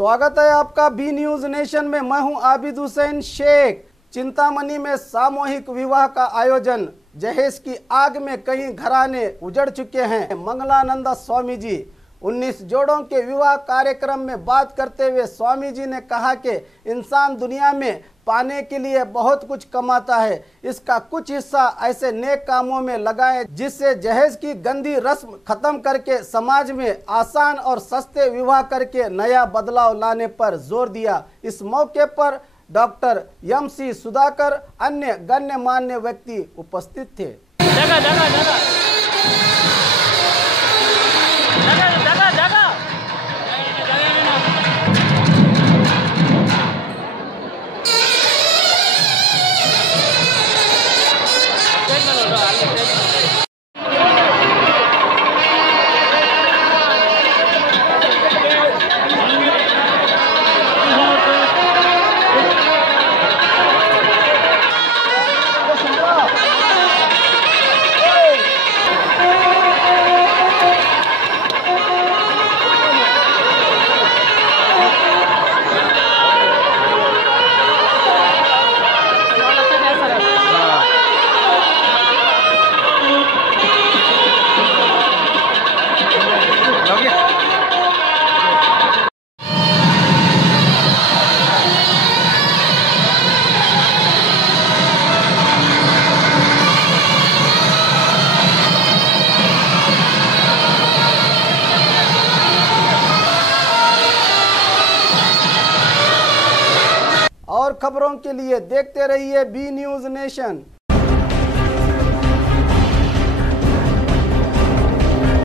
स्वागत है आपका बी न्यूज नेशन में। मैं हूं आबिद हुसैन शेख। चिंतामणि में सामूहिक विवाह का आयोजन। जहेज की आग में कई घराने उजड़ चुके हैं। मंगलानंद स्वामी जी 19 जोड़ों के विवाह कार्यक्रम में बात करते हुए स्वामी जी ने कहा कि इंसान दुनिया में पाने के लिए बहुत कुछ कमाता है, इसका कुछ हिस्सा ऐसे नेक कामों में लगाएं जिससे जहेज की गंदी रस्म खत्म करके समाज में आसान और सस्ते विवाह करके नया बदलाव लाने पर जोर दिया। इस मौके पर डॉक्टर MC सुधाकर अन्य गण्यमान्य व्यक्ति उपस्थित थे। और खबरों के लिए देखते रहिए बी न्यूज नेशन।